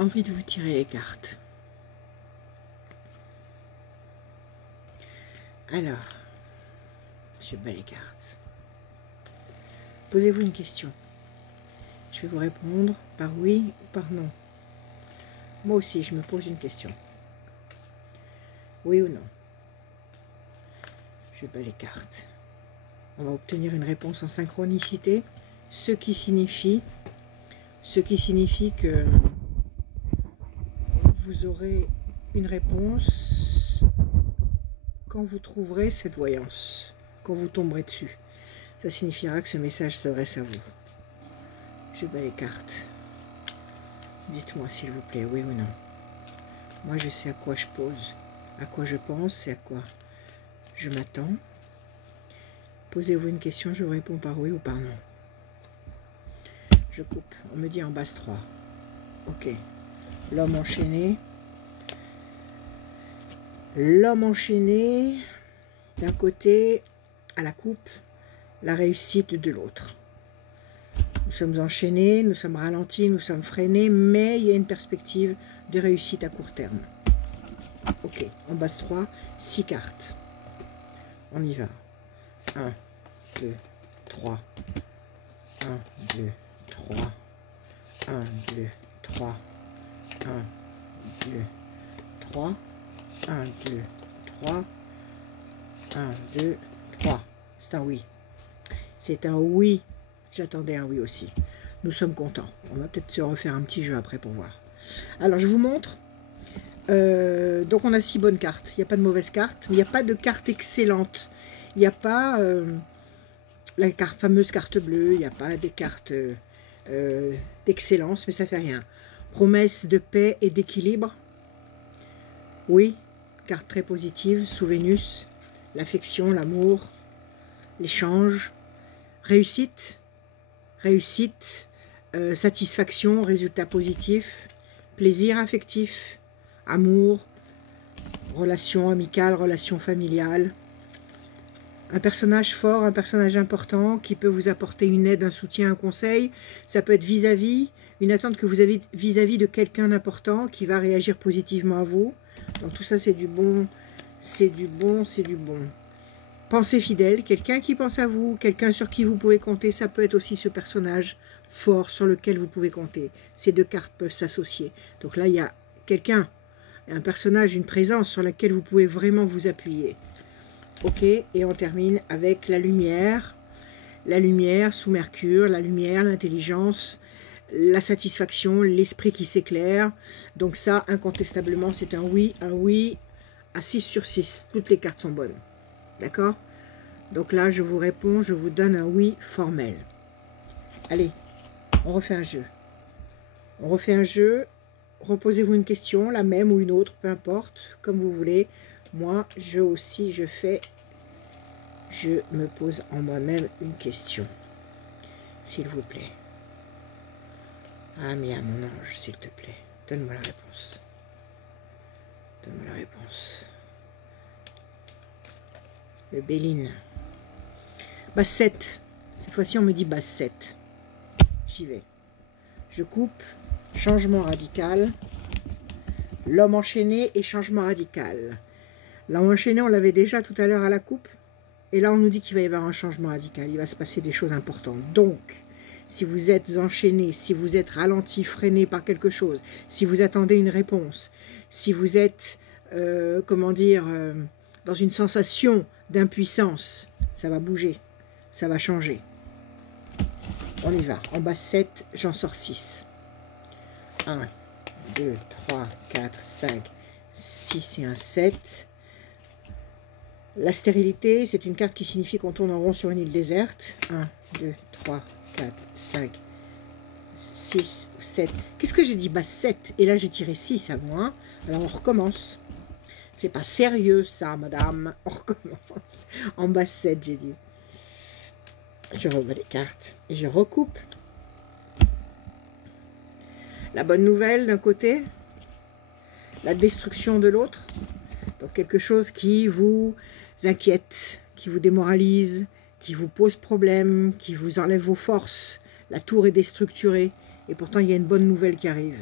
envie de vous tirer les cartes. Alors, je bats les cartes. Posez-vous une question. Je vais vous répondre par oui ou par non. Moi aussi, je me pose une question. Oui ou non? Je bats les cartes. On va obtenir une réponse en synchronicité, ce qui signifie que vous aurez une réponse quand vous trouverez cette voyance, quand vous tomberez dessus. Ça signifiera que ce message s'adresse à vous. Je bats les cartes. Dites-moi s'il vous plaît, oui ou non. Moi je sais à quoi je pose, à quoi je pense et à quoi je m'attends. Posez-vous une question, je vous réponds par oui ou par non. Je coupe. On me dit en base 3. Ok. L'homme enchaîné. L'homme enchaîné, d'un côté, à la coupe, la réussite de l'autre. Nous sommes enchaînés, nous sommes ralentis, nous sommes freinés, mais il y a une perspective de réussite à court terme. Ok, en base 3, 6 cartes. On y va. 1, 2, 3. 1, 2, 3. 1, 2, 3. 1, 2, 3. 1, 2, 3. 1, 2, 3. C'est un oui. C'est un oui. J'attendais un oui aussi. Nous sommes contents. On va peut-être se refaire un petit jeu après pour voir. Alors, je vous montre. Donc, on a 6 bonnes cartes. Il n'y a pas de mauvaise carte. Il n'y a pas de carte excellente. Il n'y a pas la fameuse carte bleue. Il n'y a pas des cartes d'excellence, mais ça fait rien. Promesse de paix et d'équilibre. Oui. Carte très positive. Sous Vénus. L'affection, l'amour, l'échange. Réussite. Réussite, satisfaction, résultat positif, plaisir affectif, amour, relation amicale, relation familiale. Un personnage fort, un personnage important qui peut vous apporter une aide, un soutien, un conseil. Ça peut être vis-à-vis, une attente que vous avez vis-à-vis de quelqu'un d'important qui va réagir positivement à vous. Donc tout ça c'est du bon, c'est du bon, c'est du bon. Pensée fidèle, quelqu'un qui pense à vous, quelqu'un sur qui vous pouvez compter, ça peut être aussi ce personnage fort sur lequel vous pouvez compter. Ces deux cartes peuvent s'associer. Donc là, il y a quelqu'un, un personnage, une présence sur laquelle vous pouvez vraiment vous appuyer. Ok, et on termine avec la lumière sous Mercure, la lumière, l'intelligence, la satisfaction, l'esprit qui s'éclaire. Donc ça, incontestablement, c'est un oui à 6 sur 6. Toutes les cartes sont bonnes. D'accord? Donc là, je vous réponds, je vous donne un oui formel. Allez, on refait un jeu. On refait un jeu. Reposez-vous une question, la même ou une autre, peu importe, comme vous voulez. Moi, je me pose en moi-même une question. S'il vous plaît. Ah, Mia, mon ange, s'il te plaît. Donne-moi la réponse. Donne-moi la réponse. Le Béline. Base 7. Cette fois-ci, on me dit base 7. J'y vais. Je coupe. Changement radical. L'homme enchaîné et changement radical. L'homme enchaîné, on l'avait déjà tout à l'heure à la coupe. Et là, on nous dit qu'il va y avoir un changement radical. Il va se passer des choses importantes. Donc, si vous êtes enchaîné, si vous êtes ralenti, freiné par quelque chose, si vous attendez une réponse, si vous êtes, comment dire, dans une sensation d'impuissance, ça va bouger. Ça va changer. On y va. En bas 7, j'en sors 6. 1, 2, 3, 4, 5, 6 et un 7. La stérilité, c'est une carte qui signifie qu'on tourne en rond sur une île déserte. 1, 2, 3, 4, 5, 6, 7. Qu'est-ce que j'ai dit? Bas 7. Et là, j'ai tiré 6 à moi. Alors, on recommence. C'est pas sérieux, ça, madame. On recommence. En bas 7, j'ai dit. Je remets les cartes et je recoupe. La bonne nouvelle d'un côté, la destruction de l'autre. Donc quelque chose qui vous inquiète, qui vous démoralise, qui vous pose problème, qui vous enlève vos forces. La tour est déstructurée et pourtant il y a une bonne nouvelle qui arrive.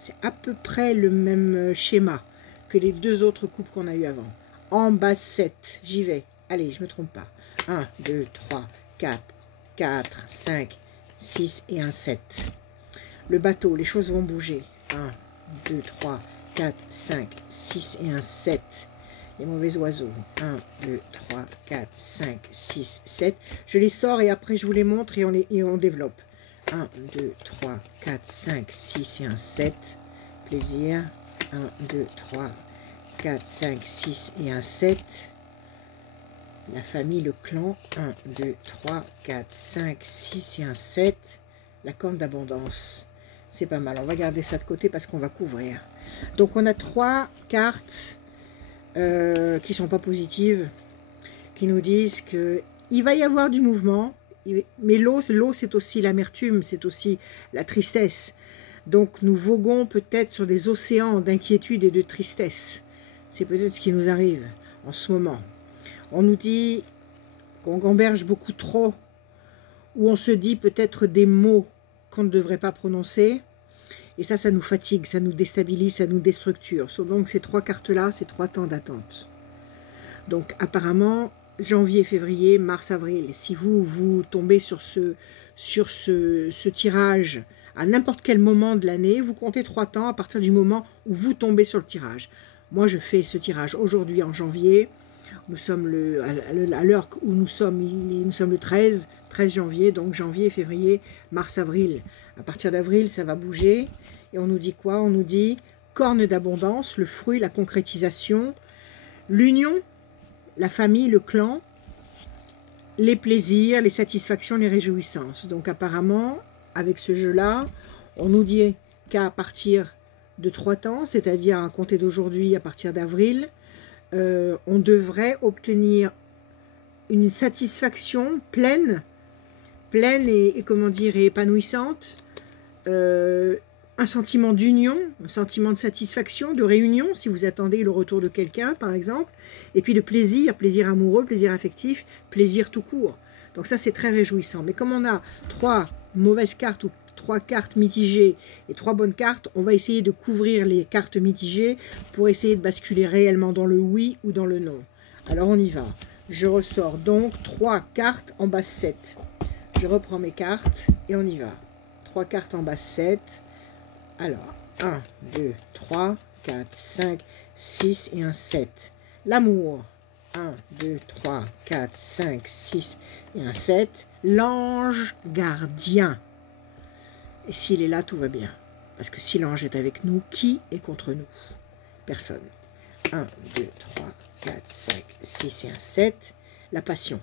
C'est à peu près le même schéma que les deux autres coupes qu'on a eu avant. En bas 7, j'y vais. Allez, je ne me trompe pas. 1, 2, 3, 4, 4, 5, 6 et un 7. Le bateau, les choses vont bouger. 1, 2, 3, 4, 5, 6 et un 7. Les mauvais oiseaux. 1, 2, 3, 4, 5, 6, 7. Je les sors et après je vous les montre et on développe. 1, 2, 3, 4, 5, 6 et un 7. Plaisir. 1, 2, 3, 4, 5, 6 et un 7. La famille, le clan. 1, 2, 3, 4, 5, 6 et un 7. La corne d'abondance. C'est pas mal. On va garder ça de côté parce qu'on va couvrir. Donc on a 3 cartes qui ne sont pas positives, qui nous disent qu'il va y avoir du mouvement. Mais l'eau, c'est aussi l'amertume, c'est aussi la tristesse. Donc nous voguons peut-être sur des océans d'inquiétude et de tristesse. C'est peut-être ce qui nous arrive en ce moment. On nous dit qu'on gamberge beaucoup trop, ou on se dit peut-être des mots qu'on ne devrait pas prononcer. Et ça nous fatigue, ça nous déstabilise, ça nous déstructure. Donc ces 3 cartes-là, c'est 3 temps d'attente. Donc apparemment, janvier, février, mars, avril. Si vous tombez sur ce tirage à n'importe quel moment de l'année, vous comptez 3 temps à partir du moment où vous tombez sur le tirage. Moi, je fais ce tirage aujourd'hui en janvier. Nous sommes à l'heure où nous sommes le 13 janvier, donc janvier, février, mars, avril. À partir d'avril, ça va bouger. Et on nous dit quoi? On nous dit corne d'abondance, le fruit, la concrétisation, l'union, la famille, le clan, les plaisirs, les satisfactions, les réjouissances. Donc apparemment, avec ce jeu-là, on nous dit qu'à partir de 3 temps, c'est-à-dire à compter d'aujourd'hui, à partir d'avril, on devrait obtenir une satisfaction pleine et comment dire, et épanouissante, un sentiment d'union, un sentiment de satisfaction, de réunion, si vous attendez le retour de quelqu'un, par exemple, et puis de plaisir, plaisir amoureux, plaisir affectif, plaisir tout court. Donc ça, c'est très réjouissant. Mais comme on a 3 mauvaises cartes ou 3 cartes mitigées et 3 bonnes cartes, on va essayer de couvrir les cartes mitigées pour essayer de basculer réellement dans le oui ou dans le non. Alors on y va. Je ressors donc 3 cartes en base 7. Je reprends mes cartes et on y va. 3 cartes en base 7. Alors, 1, 2, 3, 4, 5, 6 et un 7. L'amour. 1, 2, 3, 4, 5, 6 et un 7. L'ange gardien. Et s'il est là, tout va bien. Parce que si l'ange est avec nous, qui est contre nous? Personne. 1, 2, 3, 4, 5, 6 et un 7. La passion.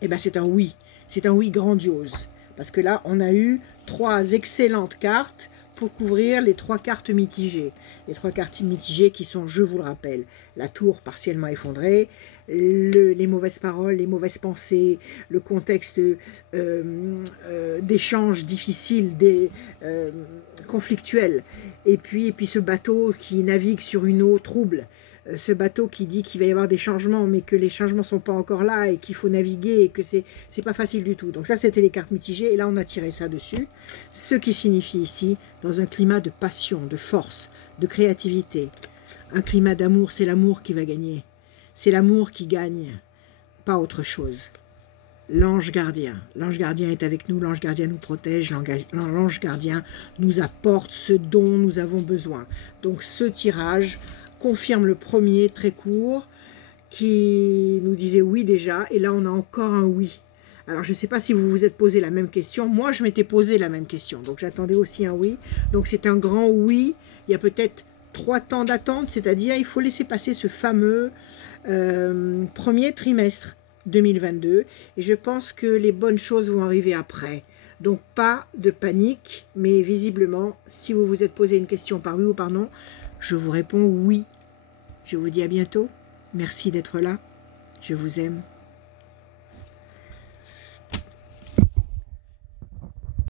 Eh bien, c'est un oui. C'est un oui grandiose. Parce que là, on a eu 3 excellentes cartes pour couvrir les 3 cartes mitigées. Les 3 cartes mitigées qui sont, je vous le rappelle, la tour partiellement effondrée, les mauvaises paroles, les mauvaises pensées, le contexte d'échanges difficiles, conflictuels, et puis ce bateau qui navigue sur une eau trouble, ce bateau qui dit qu'il va y avoir des changements, mais que les changements ne sont pas encore là, et qu'il faut naviguer, et que c'est pas facile du tout. Donc ça, c'était les cartes mitigées, et là, on a tiré ça dessus. Ce qui signifie ici, dans un climat de passion, de force, de créativité, un climat d'amour, c'est l'amour qui va gagner. C'est l'amour qui gagne, pas autre chose. L'ange gardien est avec nous, l'ange gardien nous protège, l'ange gardien nous apporte ce dont nous avons besoin. Donc ce tirage confirme le premier, très court, qui nous disait oui déjà, et là on a encore un oui. Alors je ne sais pas si vous vous êtes posé la même question, moi je m'étais posé la même question, donc j'attendais aussi un oui. Donc c'est un grand oui, il y a peut-être 3 temps d'attente, c'est-à-dire il faut laisser passer ce fameux premier trimestre 2022, et je pense que les bonnes choses vont arriver après. Donc pas de panique, mais visiblement, si vous vous êtes posé une question par oui ou par non, je vous réponds oui. Je vous dis à bientôt. Merci d'être là. Je vous aime.